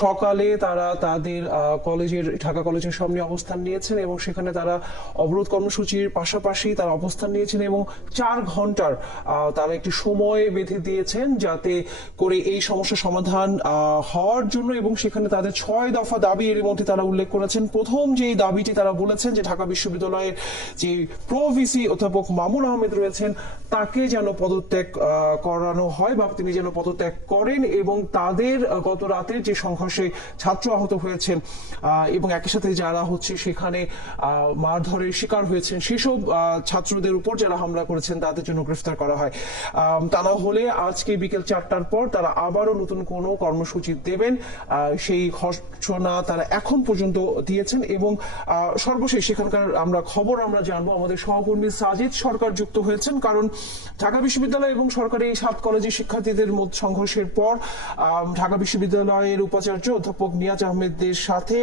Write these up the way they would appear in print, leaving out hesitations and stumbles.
সকালে তারা তাদের ঢাকা কলেজের সামনে অবস্থান নিয়েছেন এবং সেখানে তারা অবরোধ কর্মসূচির পাশাপাশি তারা অবস্থান নিয়েছেন এবং 4 ঘন্টার তারা একটি সময় বেঁধে দিয়েছেন যাতে করে এই সমস্যা সমাধান হওয়ার জন্য, এবং সেখানে তাদের 6 দফা দাবি এর মধ্যে তারা উল্লেখ করেছেন। প্রথম যে দাবিটি তারা বলেছেন যে ঢাকা বিশ্ববিদ্যালয়ের যে প্রো ভিসি অধ্যাপক মামুন আহমেদ রয়েছেন তাকে যেন পদত্যাগ করানো হয় বা তিনি যেন পদত্যাগ করেন, এবং তাদের গত রাতের যে সংঘর্ষে ছাত্র আহত হয়েছেন এবং একই সাথে যারা সেখানে মারধরের শিকার হয়েছেন সেসব ছাত্রদের উপর যারা হামলা করেছেন তাদের জন্য গ্রেফতার করা হয়। তা না হলে আজকে বিকেল 4টার পর তারা আবারও নতুন কোনো কর্মসূচি দেবেন, সেই ঘোষণা তারা এখন পর্যন্ত দিয়েছেন। এবং সর্বশেষ সেখানকার খবর আমরা জানবো, আমাদের সহকর্মী সাজিদ সরকার যুক্ত হয়েছেন, কারণ ঢাকা বিশ্ববিদ্যালয় এবং সরকারি 7 কলেজের শিক্ষার্থীদের মধ্যে সংঘর্ষের পর ঢাকা বিশ্ববিদ্যালয়ের উপাচার্য অধ্যাপক নিয়াজ আহমেদের সাথে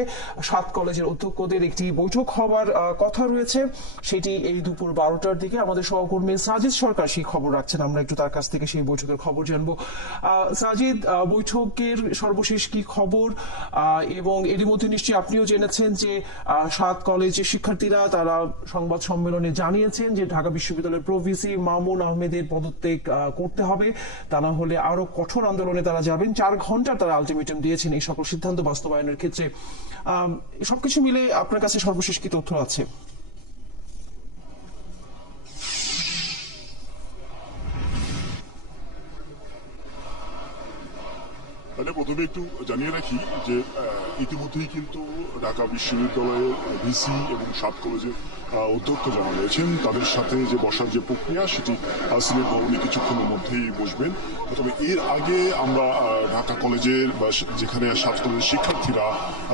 7 কলেজের অধ্যক্ষদের একটি বৈঠক হওয়ার কথা রয়েছে। সেটি এই দুপুর 12টার দিকে। আমাদের সহকর্মী সাজিদ সরকার সেই খবর রাখছেন, আমরা একটু তার কাছ থেকে সেই বৈঠকের খবর জানবো। সাজিদ, বৈঠকের সর্বশেষ কি খবর? এবং এরই মধ্যে নিশ্চয়ই আপনিও জেনেছেন যে 7 কলেজের শিক্ষার্থীরা তারা সংবাদ সম্মেলনে জানিয়েছেন যে ঢাকা বিশ্ববিদ্যালয়ের প্রো ভিসি মামুন আহমেদের পদত্যাগ করতে হবে, তা না হলে আরো কঠোর আন্দোলনে তারা যাবেন। 4 ঘন্টা তারা আলটিমেটাম দিয়েছেন এই সকল সিদ্ধান্ত বাস্তবায়নের ক্ষেত্রে। সবকিছু মিলে আপনার কাছে সর্বশেষ কি তথ্য আছে? প্রথমে একটু জানিয়ে রাখি যে ইতিমধ্যেই কিন্তু ঢাকা বিশ্ববিদ্যালয়ের ভিসি এবং 7 কলেজের অধ্যক্ষ যারা রয়েছেন তাদের সাথে যে বসার যে প্রক্রিয়া সেটি সিলেট ভবনে কিছুক্ষণের মধ্যেই বসবেন। তবে এর আগে আমরা ঢাকা কলেজের বা যেখানে 7 কলেজের শিক্ষার্থীরা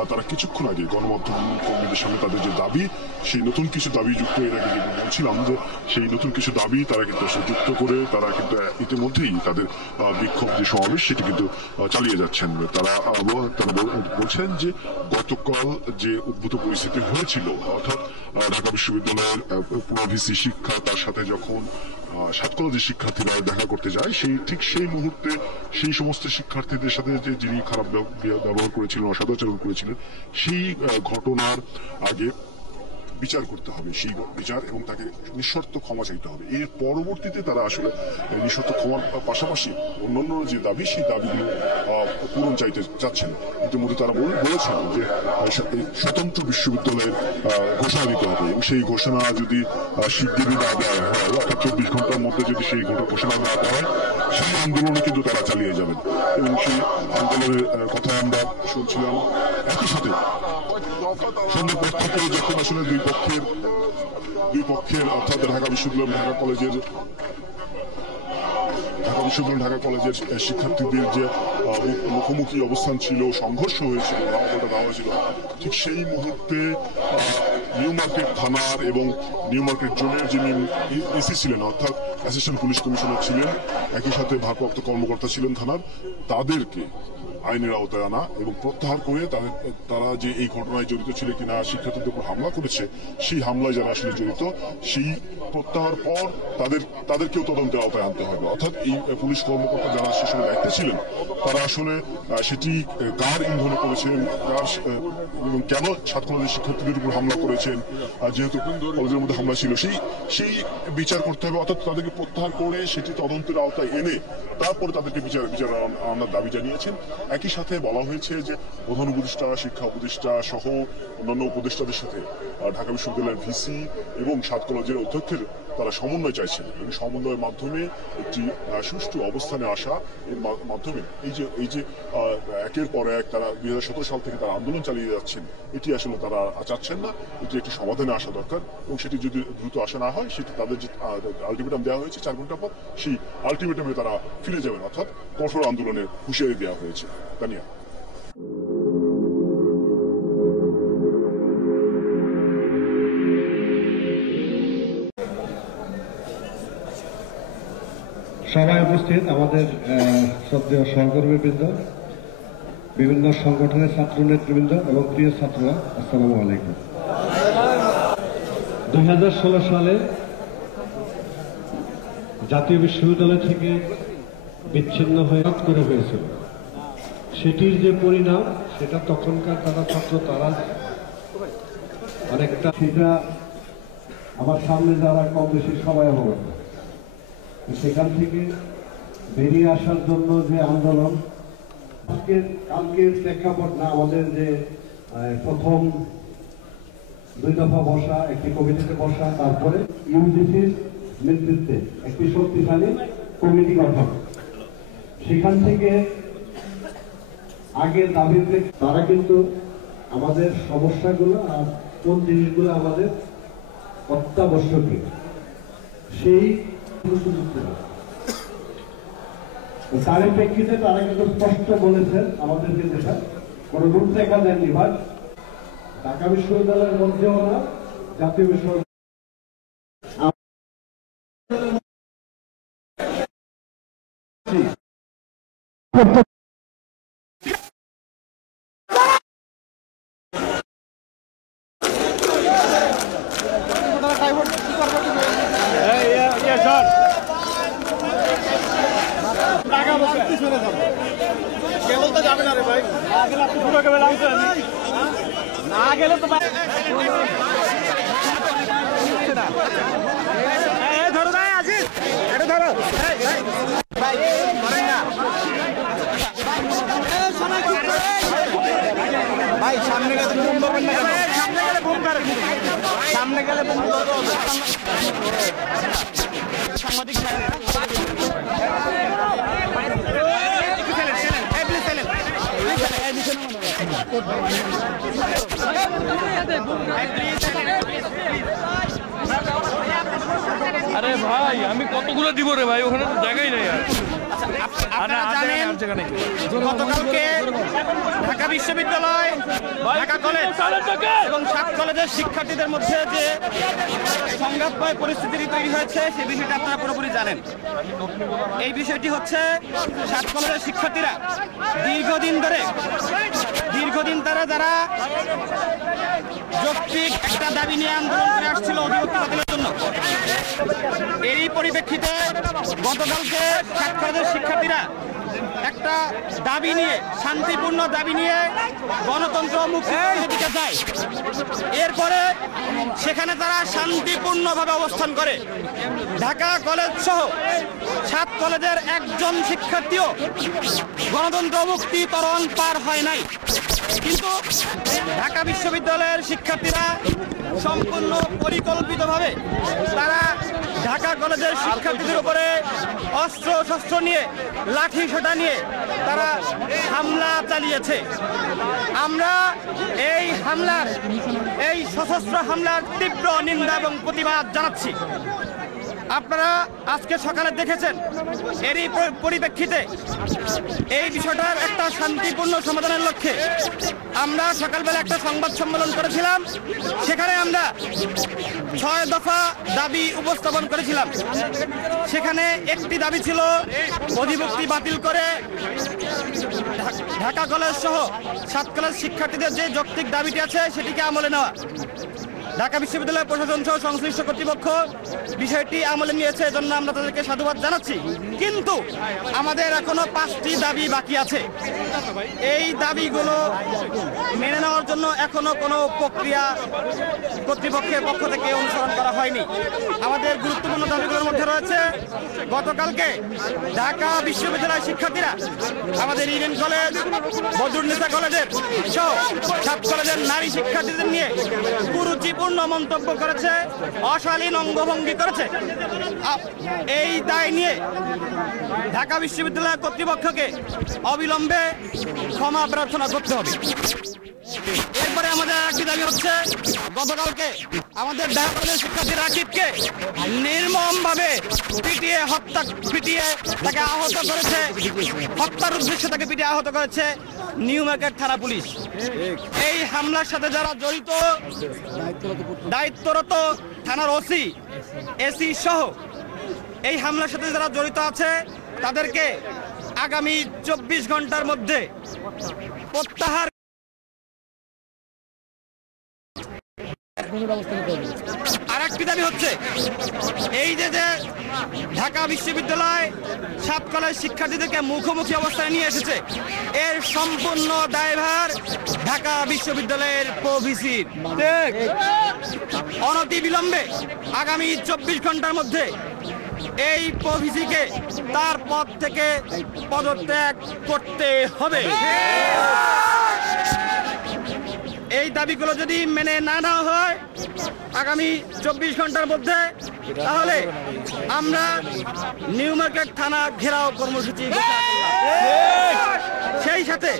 তারা কিছুক্ষণ আগে গণমাধ্যম কর্মীদের সামনে তাদের যে দাবি, সেই নতুন কিছু দাবি যুক্ত, এর আগে যেগুলো বলছিলাম যে সেই নতুন কিছু দাবি তারা কিন্তু যুক্ত করে তারা কিন্তু ইতিমধ্যেই তাদের বিক্ষোভ যে সমাবেশ সেটি কিন্তু চালিয়ে যাচ্ছেন। তারা বলছেন যে গতকাল যে উদ্ভূত পরিস্থিতি হয়েছিল, অর্থাৎ ঢাকা বিশ্ববিদ্যালয়ের পুরো ভিসি শিক্ষা তার সাথে যখন 7 কলেজের শিক্ষার্থীরা দেখা করতে যায়, ঠিক সেই মুহূর্তে সেই সমস্ত শিক্ষার্থীদের সাথে যে যিনি খারাপ ব্যবহার করেছিলেন, অসদাচরণ করেছিলেন, সেই ঘটনার আগে বিচার করতে হবে, সেই বিচার, এবং তাকে নিঃশর্ত ক্ষমা চাইতে হবে। এর পরবর্তীতে তারা আসলে নিঃশর্ত ক্ষমার পাশাপাশি অন্যান্য যে দাবি সেই দাবিগুলো পূরণ চাইতে চাচ্ছেন। ইতিমধ্যে তারা বলেছেন যে স্বতন্ত্র বিশ্ববিদ্যালয়ের ঘোষণা দিতে হবে, এবং সেই ঘোষণা যদি শিগগিরই না দেওয়া হয়, অর্থাৎ 24 ঘন্টার মধ্যে যদি সেই ঘোষণা না দেওয়া হয়, সেই আন্দোলনে কিন্তু তারা চালিয়ে যাবেন। এবং সেই আন্দোলনের কথা আমরা শুনছিলাম। একই সাথে সন্ধ্যা পর থেকে যখন আসলে দুই পক্ষের অর্থাৎ ঢাকা বিশ্ববিদ্যালয় ঢাকা কলেজের শিক্ষার্থীদের যে মুখোমুখি অবস্থান ছিল, সংঘর্ষ হয়েছিল, দেওয়া হয়েছিল, ঠিক সেই মুহূর্তে নিউ মার্কেট থানার এবং নিউ মার্কেট জোনের যিনি এসি ছিলেন, অর্থাৎ অ্যাসিস্ট্যান্ট পুলিশ কমিশনার ছিলেন, একই সাথে ভারপ্রাপ্ত কর্মকর্তা ছিলেন থানার, তাদেরকে আইনের আওতায় আনা এবং প্রত্যাহার করে তারা যে এই ঘটনায় জড়িত ছিল কিনা, শিক্ষার্থীদের উপর হামলা করেছে, সেই হামলায় যারা আসলে জড়িত, সেই প্রত্যাহার পর তাদেরকেও তদন্তের আওতায় আনতে হবে। অর্থাৎ এই পুলিশ কর্মকর্তা যারা সে সময় দায়িত্বে ছিলেন তারা আসলে সেটি কার ইন্ধনে করেছেন, এবং কেন 7 কলেজের শিক্ষার্থীদের উপর হামলা করেছেন, যেহেতু কলেজের মধ্যে হামলা ছিল, সেই বিচার করতে হবে। অর্থাৎ তাদেরকে প্রত্যাহার করে সেটি তদন্তের আওতায় এনে তারপরে তাদেরকে বিচার আনার দাবি জানিয়েছেন। একই সাথে বলা হয়েছে যে প্রধান উপদেষ্টা, শিক্ষা উপদেষ্টা সহ অন্যান্য উপদেষ্টাদের সাথে ঢাকা বিশ্ববিদ্যালয়ের ভিসি এবং 7 কলেজের অধ্যক্ষের তারা সমন্বয় চাইছেন, এবং সমন্বয়ের মাধ্যমে একটি সুষ্ঠু অবস্থানে আসা, এর মাধ্যমে এই যে একের পর এক তারা 2017 সাল থেকে তারা আন্দোলন চালিয়ে যাচ্ছেন, এটি আসলে তারা চাচ্ছেন না। এটি একটি সমাধানে আসা দরকার, এবং সেটি যদি দ্রুত আসা না হয়, সেটি তাদের যে আলটিমেটাম দেওয়া হয়েছে 4 ঘন্টা পর, সেই আলটিমেটামে তারা ফিরে যাবেন, অর্থাৎ কঠোর আন্দোলনের হুঁশিয়ারি দেওয়া হয়েছে। তানিয়া। সভায় উপস্থিত আমাদের শ্রদ্ধেয় সহকর্মীবৃন্দ, বিভিন্ন সংগঠনের ছাত্র নেতৃবৃন্দ এবং প্রিয় ছাত্ররা, আসসালামু আলাইকুম। 2016 সালে জাতীয় বিশ্ববিদ্যালয় থেকে বিচ্ছিন্ন হয়ে করে হয়েছিল। সেটির যে পরিণাম সেটা তখনকার ছাত্র তারা অনেকটা, সেটা আমার সামনে যারা কম বেশি সবাই অবগত। সেখান থেকে বেরিয়ে আসার জন্য যে আন্দোলন, কালকের প্রেক্ষাপট না, আমাদের যে প্রথম 2 দফা বসা, একটি কমিটিতে বসা, তারপরে ইউজিসির নেতৃত্বে একটি শক্তিশালী কমিটি গঠন, সেখান থেকে আগে দাবিতে তারা কিন্তু আমাদের সমস্যাগুলো আর কোন জিনিসগুলো আমাদের অত্যাবশ্যকীয় সেই তার প্রেক্ষিতে তারা কিন্তু স্পষ্ট বলেছেন আমাদেরকে, যেটা কোনো রূপরেখা দেননি, বাট ঢাকা বিশ্ববিদ্যালয়ের মধ্যেও না, জাতীয় বিশ্ববিদ্যালয় কেবল তো যাবে না রে ভাই, না গেলে তো ধরো ভাই, আজিজ এটা ধরো ভাই, ভাই সামনে গেলে বুম করবেন না, সামনে গেলে বুম করেন, সামনে গেলে বুম সাংবাদিক আরে ভাই আমি কতগুলো দিব রে ভাই, ওখানে তো জায়গাই নেই। আপনারা জানেন গতকালকে ঢাকা বিশ্ববিদ্যালয়, ঢাকা কলেজ এবং 7 কলেজের শিক্ষার্থীদের মধ্যে যে সংঘাতময় পরিস্থিতি তৈরি হয়েছে সেই বিষয়টা আপনারা পুরোপুরি জানেন। এই বিষয়টি হচ্ছে 7 কলেজের শিক্ষার্থীরা দীর্ঘদিন তারা যারা যৌক্তিক একটা দাবি নিয়ে আন্দোলন করে আসছিল অধিভুক্তি বাতিলের জন্য, এই পরিপ্রেক্ষিতে গতকালকে 7 কলেজের শিক্ষার্থীরা একটা দাবি নিয়ে, শান্তিপূর্ণ দাবি নিয়ে গণতন্ত্র মুক্তির দিকে যায়। এরপরে সেখানে তারা শান্তিপূর্ণভাবে অবস্থান করে। ঢাকা কলেজ সহ 7 কলেজের একজন শিক্ষার্থীও গণতন্ত্র মুক্তি ত্বরণ পার হয় নাই। কিন্তু ঢাকা বিশ্ববিদ্যালয়ের শিক্ষার্থীরা সম্পূর্ণ পরিকল্পিতভাবে তারা ঢাকা কলেজের শিক্ষার্থীদের উপরে অস্ত্র শস্ত্র নিয়ে, লাঠি সোঁটা নিয়ে তারা হামলা চালিয়েছে। আমরা এই সশস্ত্র হামলার তীব্র নিন্দা এবং প্রতিবাদ জানাচ্ছি। আপনারা আজকে সকালে দেখেছেন, এরই পরিপ্রেক্ষিতে এই বিষয়টার একটা শান্তিপূর্ণ সমাধানের লক্ষ্যে আমরা সকালবেলা একটা সংবাদ সম্মেলন করেছিলাম। সেখানে আমরা 6 দফা দাবি উপস্থাপন করেছিলাম। সেখানে একটি দাবি ছিল অধিভুক্তি বাতিল করে ঢাকা কলেজ সহ 7 কলেজ শিক্ষার্থীদের যে যৌক্তিক দাবিটি আছে সেটিকে আমলে নেওয়া। ঢাকা বিশ্ববিদ্যালয় প্রশাসন সহ সংশ্লিষ্ট কর্তৃপক্ষ বিষয়টি আমলে নিয়েছে, এজন্য আমরা তাদেরকে সাধুবাদ জানাচ্ছি। কিন্তু আমাদের এখনো 5টি দাবি বাকি আছে। এই দাবিগুলো মেনে নেওয়ার জন্য এখনো কোনো প্রক্রিয়া কর্তৃপক্ষের পক্ষ থেকে অনুসরণ করা হয়নি। আমাদের গুরুত্বপূর্ণ দাবিগুলোর মধ্যে রয়েছে, গতকালকে ঢাকা বিশ্ববিদ্যালয়ের শিক্ষার্থীরা আমাদের ইডেন কলেজ, বদরুন্নেসা কলেজের সহ 7 কলেজের নারী শিক্ষার্থীদের নিয়ে কুরুচিপূর্ণ মন্তব্য করেছে, অশালীন অঙ্গভঙ্গি করেছে। এই দায় নিয়ে ঢাকা বিশ্ববিদ্যালয় কর্তৃপক্ষকে অবিলম্বে ক্ষমা প্রার্থনা করতে হবে। এরপরে আমাদের একটি দাবি হচ্ছে, গতকালকে আমাদের ঢাকা কলেজের শিক্ষার্থী রাকিবকে নির্মমভাবে পিটিয়ে তাকে আহত করেছে, হত্যার উদ্দেশ্যে তাকে পিটিয়ে আহত করেছে নিউ মার্কেট থানা পুলিশ। এই হামলার সাথে যারা জড়িত, দায়িত্বরত থানার ওসি, এসি সহ এই হামলার সাথে যারা জড়িত আছে তাদেরকে আগামী 24 ঘন্টার মধ্যে প্রত্যাহার আর একটি দাবি হচ্ছে এই যে ঢাকা বিশ্ববিদ্যালয় 7 কলেজ শিক্ষার্থীদেরকে মুখোমুখি অবস্থায় নিয়ে এসেছে, এর সম্পূর্ণ দায়ভার ঢাকা বিশ্ববিদ্যালয়ের প্রভিসির। অনতি বিলম্বে আগামী 24 ঘন্টার মধ্যে এই প্রভিসিকে তার পদ থেকে পদত্যাগ করতে হবে। এই দাবিগুলো যদি মেনে না নেওয়া হয় আগামী 24 ঘন্টার মধ্যে, তাহলে আমরা নিউ মার্কেট থানা ঘেরাও কর্মসূচি ঘোষণা করলাম। সেই সাথে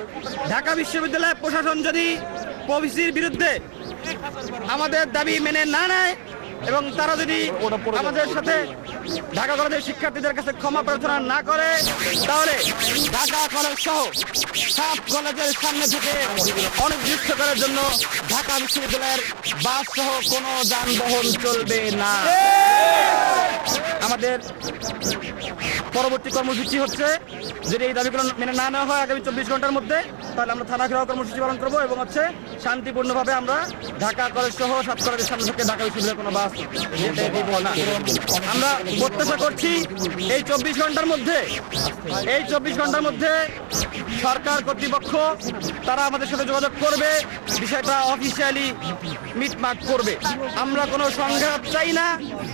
ঢাকা বিশ্ববিদ্যালয় প্রশাসন যদি প্রভিসির বিরুদ্ধে আমাদের দাবি মেনে না নেয় এবং তারা যদি আমাদের সাথে ঢাকা কলেজের শিক্ষার্থীদের কাছে ক্ষমা প্রার্থনা না করে, তাহলে ঢাকা কলেজ সহ 7 কলেজের সামনে থেকে অনির্দিষ্টকালের জন্য ঢাকা বিশ্ববিদ্যালয়ের বাস সহ কোনো যানবাহন চলবে না। আমাদের পরবর্তী কর্মসূচি হচ্ছে যদি এই দাবিগুলো মেনে না নেওয়া হয় আগামী 24 ঘন্টার মধ্যে, তাহলে আমরা থানা ঘেরাও কর্মসূচি পালন করবো এবং হচ্ছে শান্তিপূর্ণভাবে আমরা ঢাকা কলেজ সহ 7 কলেজের সামনে থেকে ঢাকা বিশ্ববিদ্যালয়ের কোনো বাস যেতে দিব না। আমরা প্রত্যাশা করছি এই 24 ঘন্টার মধ্যে সরকার কর্তৃপক্ষ তারা আমাদের সাথে যোগাযোগ করবে, বিষয়টা অফিসিয়ালি মিটমাট করবে। আমরা কোনো সংঘাত চাই না,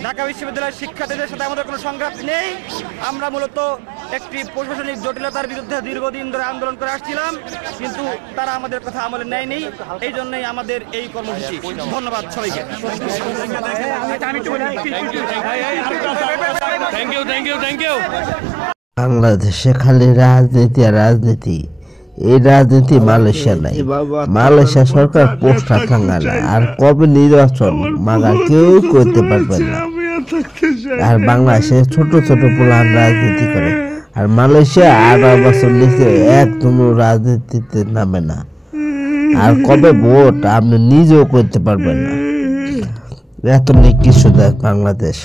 ঢাকা বিশ্ববিদ্যালয়ের শিক্ষার্থীদের সাথে আমাদের কোনো সংঘাত নেই। আমরা মূলত একটি প্রশাসনিক জটিলতার বিরুদ্ধে দীর্ঘদিন ধরে আন্দোলন করে আসছিলাম, কিন্তু তারা আমাদের কথা আমলে নেয়নি। এই জন্যই আমাদের এই কর্মসূচি। ধন্যবাদ সবাইকে। Thank you. বাংলাদেশে খালি রাজনীতি আর রাজনীতি, এই রাজনীতি মালয়েশিয়া নাই। মালয়েশিয়া সরকার পোস্টার টাঙ্গালে, আর কবে নির্বাচন মাগা কেউ করতে পারবে না। আর বাংলাদেশে ছোট ছোট পোলার রাজনীতি করে, আর মালয়েশিয়া 18 বছর নিচে একদম রাজনীতিতে নামে না। আর কবে ভোট আপনি নিজেও করতে পারবেন না। এত নিকৃষ্ট দেশ বাংলাদেশ।